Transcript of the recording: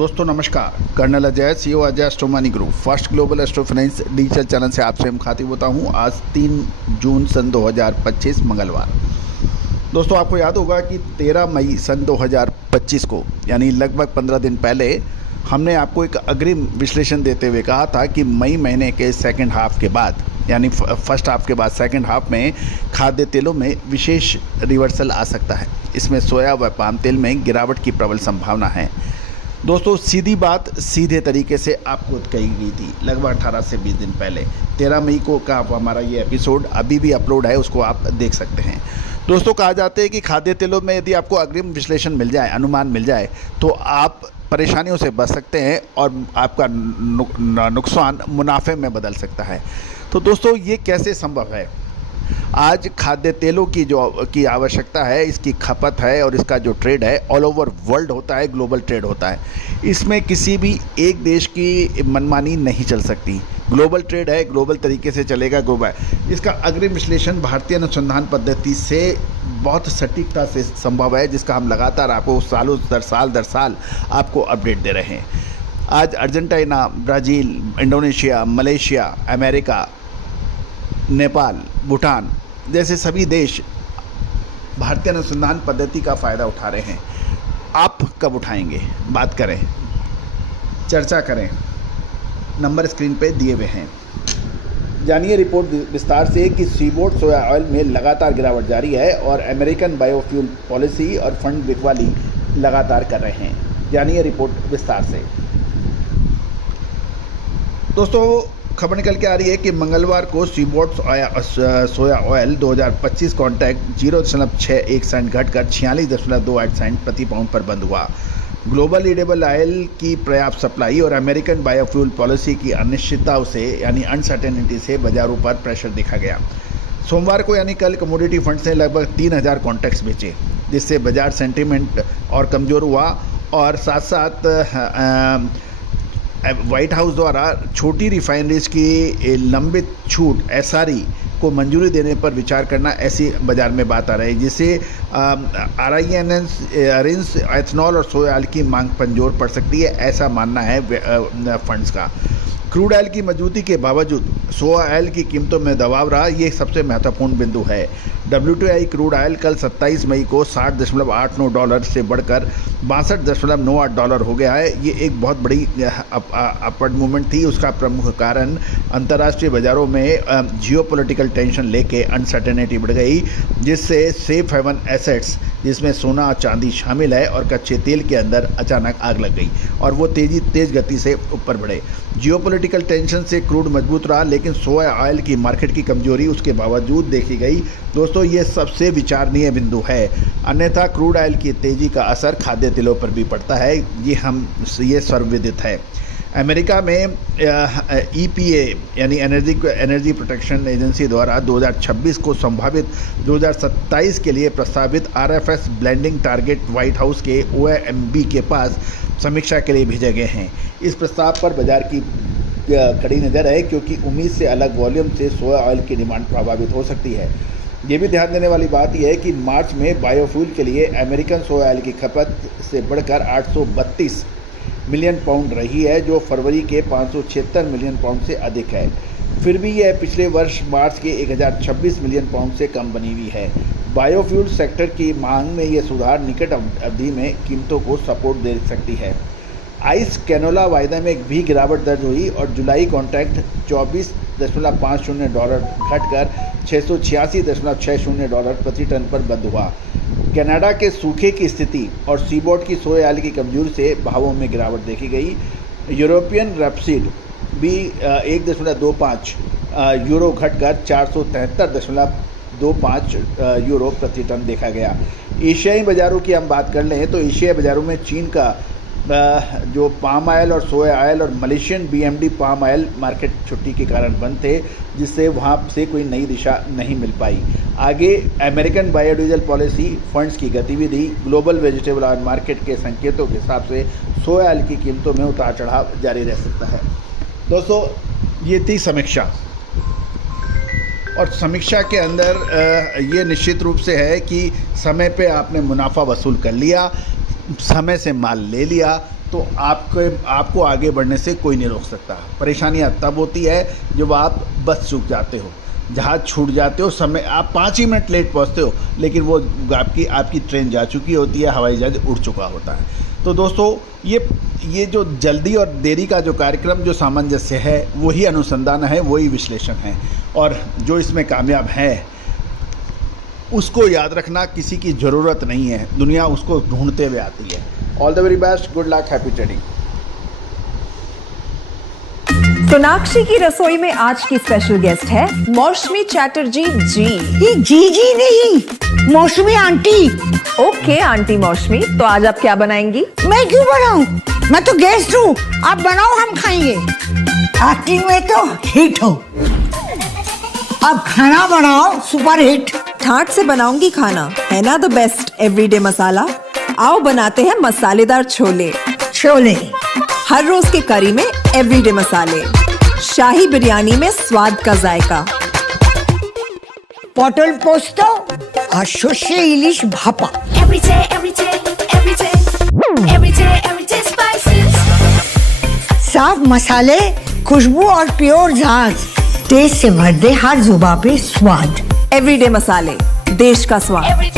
दोस्तों नमस्कार। Colonel Ajay, CEO Ajay astro money group, first global astro finance digital channel से आपसे मुखातिब होता हूं। आज 3 जून सन 2025 मंगलवार। दोस्तों आपको याद होगा कि 13 मई सन 2025 को यानी लगभग 15 दिन पहले हमने आपको एक अग्रिम विश्लेषण देते हुए कहा था कि मई महीने के सेकंड हाफ के बाद यानी फर्स्ट हाफ के बाद सेकंड हाफ में खाद्य तेलों में विशेष रिवर्सल आ सकता है। इसमें सोया व पाम तेल में गिरावट की प्रबल संभावना है। दोस्तों सीधी बात सीधे तरीके से आपको कही गई थी लगभग 18 से 20 दिन पहले। 13 मई को का हमारा ये एपिसोड अभी भी अपलोड है, उसको आप देख सकते हैं। दोस्तों कहा जाता है कि खाद्य तेलों में यदि आपको अग्रिम विश्लेषण मिल जाए, अनुमान मिल जाए, तो आप परेशानियों से बच सकते हैं और आपका नुकसान मुनाफे में बदल सकता है। तो दोस्तों ये कैसे संभव है? आज खाद्य तेलों की आवश्यकता है, इसकी खपत है और इसका जो ट्रेड है ऑल ओवर वर्ल्ड होता है, ग्लोबल ट्रेड होता है। इसमें किसी भी एक देश की मनमानी नहीं चल सकती। ग्लोबल ट्रेड है, ग्लोबल तरीके से चलेगा, ग्लोबल। इसका अग्रिम विश्लेषण भारतीय अनुसंधान पद्धति से बहुत सटीकता से संभव है, जिसका हम लगातार आपको सालों दर साल आपको अपडेट दे रहे हैं। आज Argentina, Brazil, Indonesia, Malaysia, America, Nepal, Bhutan जैसे सभी देश भारतीय अनुसंधान पद्धति का फ़ायदा उठा रहे हैं। आप कब उठाएंगे? बात करें, चर्चा करें। नंबर स्क्रीन पे दिए हुए हैं। जानिए रिपोर्ट विस्तार से कि सीबोर्ड सोया ऑयल में लगातार गिरावट जारी है और अमेरिकन बायोफ्यूल पॉलिसी और फंड बिकवाली लगातार कर रहे हैं। जानिए रिपोर्ट विस्तार से। दोस्तों खबर निकल के आ रही है कि मंगलवार को सीबोर्ड सोया ऑयल 2025 कॉन्ट्रैक्ट 0.61 सेंट घटकर 46.28 सेंट प्रति पाउंड पर बंद हुआ। ग्लोबल ईडेबल ऑयल की पर्याप्त सप्लाई और अमेरिकन बायोफ्यूल पॉलिसी की अनिश्चितता से यानी अनसर्टेनिटी से बाजारों पर प्रेशर देखा गया। सोमवार को यानी कल कमोडिटी फंड्स ने लगभग 3000 कॉन्ट्रैक्ट्स बेचे, जिससे बाजार सेंटीमेंट और कमज़ोर हुआ और साथ साथ व्हाइट हाउस द्वारा छोटी रिफाइनरीज की लंबित छूट एसआरई को मंजूरी देने पर विचार करना, ऐसी बाज़ार में बात आ रही है, जिससे RINs, एथनॉल और सोया ऑयल की मांग कमजोर पड़ सकती है, ऐसा मानना है फंड्स का। क्रूड ऑयल की मजबूती के बावजूद सोया ऑयल की कीमतों में दबाव रहा, ये सबसे महत्वपूर्ण बिंदु है। WTI क्रूड ऑयल कल 27 मई को $60.89 से बढ़कर $62.98 हो गया है। ये एक बहुत बड़ी अपवर्ड मूवमेंट थी। उसका प्रमुख कारण अंतर्राष्ट्रीय बाज़ारों में जियोपॉलिटिकल टेंशन लेके अनसर्टेनिटी बढ़ गई, जिससे सेफ हेवन एसेट्स जिसमें सोना चांदी शामिल है और कच्चे तेल के अंदर अचानक आग लग गई और वो तेज़ गति से ऊपर बढ़े। जियोपॉलिटिकल टेंशन से क्रूड मजबूत रहा, लेकिन सोया ऑयल की मार्केट की कमजोरी उसके बावजूद देखी गई। दोस्तों ये सबसे विचारणीय बिंदु है, अन्यथा क्रूड ऑयल की तेज़ी का असर खाद्य तेलों पर भी पड़ता है। ये सर्वविदित है। अमेरिका में EPA यानी एनर्जी प्रोटेक्शन एजेंसी द्वारा 2026 को संभावित 2027 के लिए प्रस्तावित RFS blending target white house के OMB के पास समीक्षा के लिए भेजे गए हैं। इस प्रस्ताव पर बाजार की कड़ी नज़र है, क्योंकि उम्मीद से अलग वॉल्यूम से सोया ऑयल की डिमांड प्रभावित हो सकती है। ये भी ध्यान देने वाली बात यह है कि मार्च में बायोफ्यूल के लिए अमेरिकन सोया ऑयल की खपत से बढ़कर 832 मिलियन पाउंड रही है, जो फरवरी के 576 मिलियन पाउंड से अधिक है। फिर भी यह पिछले वर्ष मार्च के 1026 मिलियन पाउंड से कम बनी हुई है। बायोफ्यूल सेक्टर की मांग में यह सुधार निकट अवधि में कीमतों को सपोर्ट दे सकती है। आइस कैनोला वायदा में भी गिरावट दर्ज हुई और जुलाई कॉन्ट्रैक्ट $24.50 घटकर $686.60 प्रति टन पर बंद हुआ। कनाडा के सूखे की स्थिति और सीबोर्ड की सोया ऑयल की कमजोरी से भावों में गिरावट देखी गई। यूरोपियन रेपसीड भी 1.25 यूरो घटकर €473.25 प्रति टन देखा गया। एशियाई बाज़ारों की हम बात कर लें तो एशियाई बाज़ारों में चीन का जो पाम ऑयल और सोया ऑयल और Malaysian BMD palm oil market छुट्टी के कारण बंद थे, जिससे वहाँ से कोई नई दिशा नहीं मिल पाई। आगे अमेरिकन बायोडीजल पॉलिसी, फंड्स की गतिविधि, ग्लोबल वेजिटेबल ऑयल मार्केट के संकेतों के हिसाब से सोया ऑयल की कीमतों में उतार चढ़ाव जारी रह सकता है। दोस्तों ये थी समीक्षा, और समीक्षा के अंदर ये निश्चित रूप से है कि समय पे आपने मुनाफा वसूल कर लिया, समय से माल ले लिया तो आपको आगे बढ़ने से कोई नहीं रोक सकता। परेशानियाँ तब होती है जब आप बस चूक जाते हो, जहाज़ छूट जाते हो, समय आप 5 ही मिनट लेट पहुंचते हो, लेकिन वो आपकी ट्रेन जा चुकी होती है, हवाई जहाज उड़ चुका होता है। तो दोस्तों ये जो जल्दी और देरी का जो कार्यक्रम, जो सामंजस्य है, वही अनुसंधान है, वही विश्लेषण है, और जो इसमें कामयाब है उसको याद रखना किसी की ज़रूरत नहीं है, दुनिया उसको ढूंढते हुए आती है। All the very best, good luck, happy trading. Sonakshi की रसोई में आज की स्पेशल गेस्ट है मौसमी चैटर्जी जी। ये जी नहीं, मौसमी आंटी। ओके आंटी मौसमी, तो आज आप क्या बनाएंगी? मैं क्यों बनाऊं? मैं तो गेस्ट हूँ, आप बनाओ, हम खाएंगे। एक्टिंग में तो हिट हो, अब खाना बनाओ सुपर हिट। ठाट से बनाऊंगी खाना, है ना द बेस्ट एवरीडे मसाला। आओ बनाते हैं मसालेदार छोले। छोले हर रोज के करी में एवरीडे मसाले, शाही बिरयानी में स्वाद का जायका। পটল পোস্ত আর সর্ষে ইলিশ ভাপা। everyday spices. साफ मसाले, खुशबू और प्योर झांझ, टेस्ट से भर दे हर जुबान पे स्वाद। एवरीडे मसाले, देश का स्वाद।